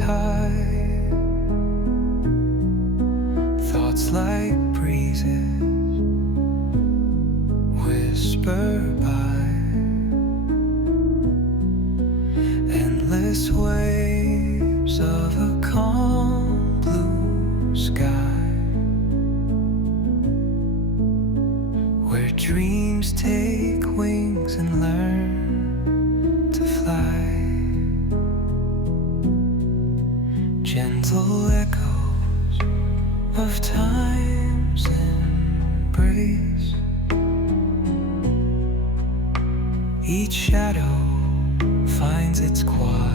high, thoughts like breezes whisper by, endless waves of a calm blue sky, where dreams take wings and learn to fly. Gentle echoes of time's embrace, each shadow finds its quiet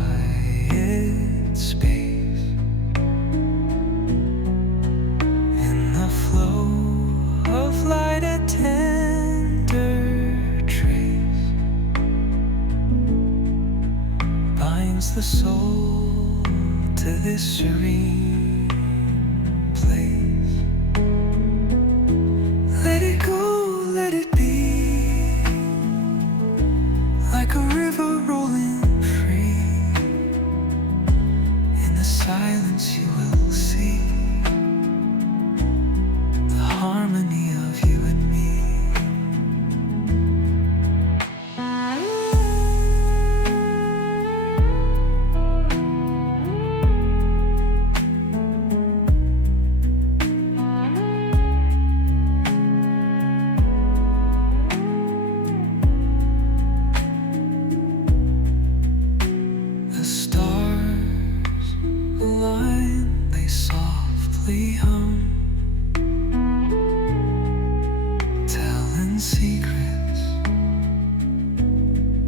space. In the flow of light, a tender trace binds the soul to this serene place. Let it go, let it be, like a river rolling free. In the silence you will see the harmony of you and me. Hum, telling secrets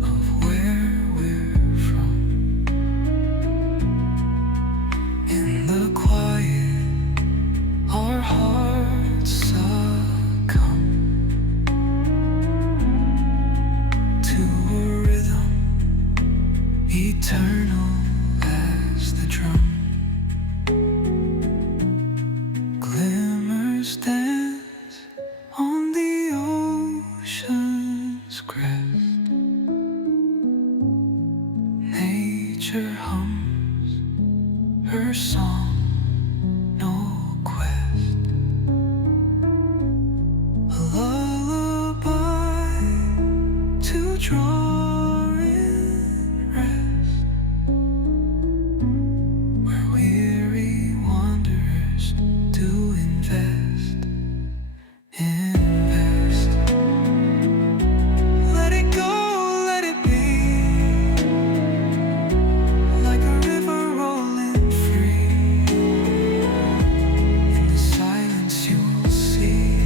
of where we're from. In the quiet, our hearts succumb to a rhythm eternal as the drum. Glimmers dance on the ocean's crest. Nature hums her song, no quest. A lullaby to draw in rest, where weary wanderers do invest. Let it go, let it be, like a river rolling free. In the silence you will see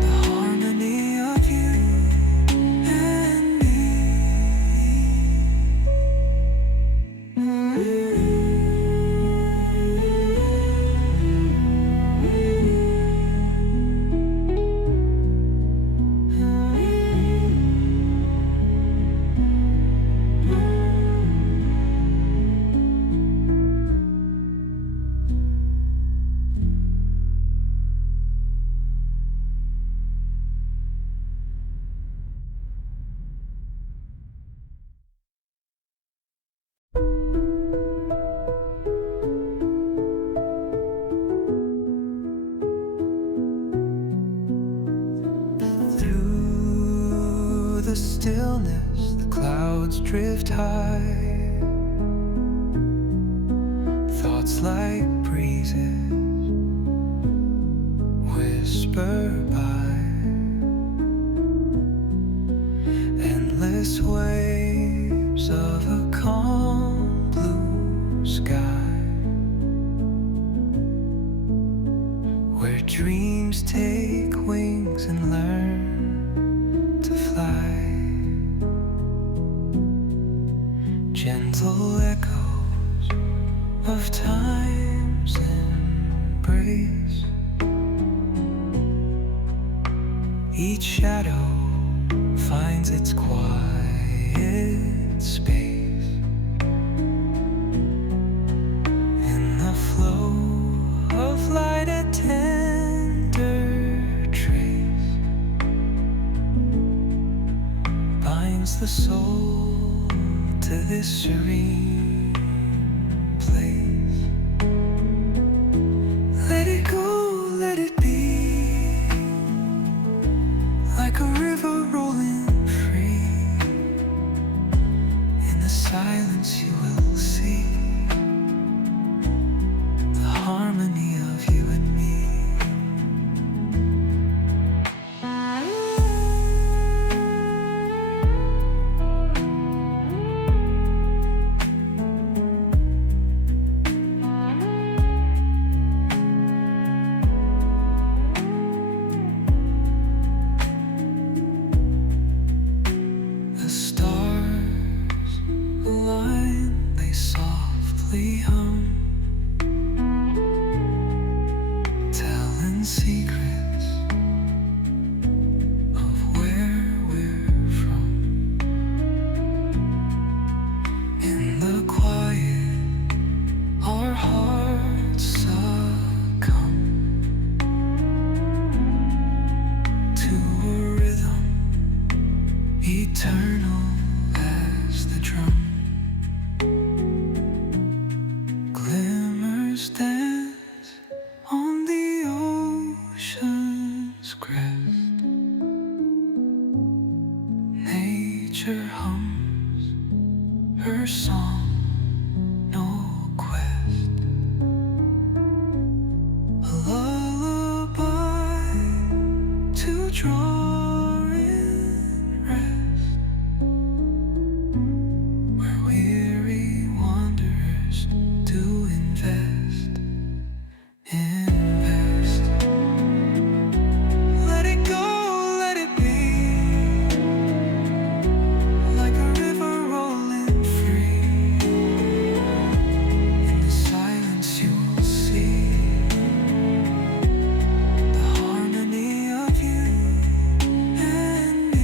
the harmony of you and me. Through the stillness, the clouds drift high, thoughts like breezes whisper by, endless waves of a calm blue sky, where dreams take wings and learn to fly. Gentle echoes of time's embrace, each shadow finds its quiet space. In the flow of light, a tender trace binds the soul to this serene drum, telling secrets of where we're from. In the quiet, our hearts succumb to a rhythm eternal as the drum. Glimmers dance on the ocean's crest. Nature hums her song, no quest. A lullaby to draw in rest, where weary wanderers do invest. Invest. Let it go, let it be, like a river rolling free. In the silence you will see the harmony of you and me.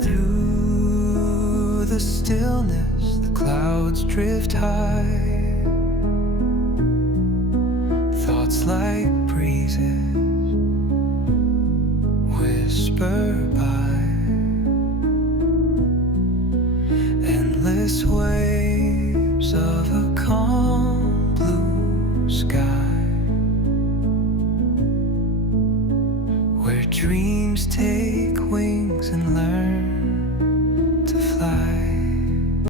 Through the stillness, the clouds drift high. Thoughts like breezes whisper by. Endless waves of a calm blue sky, where dreams take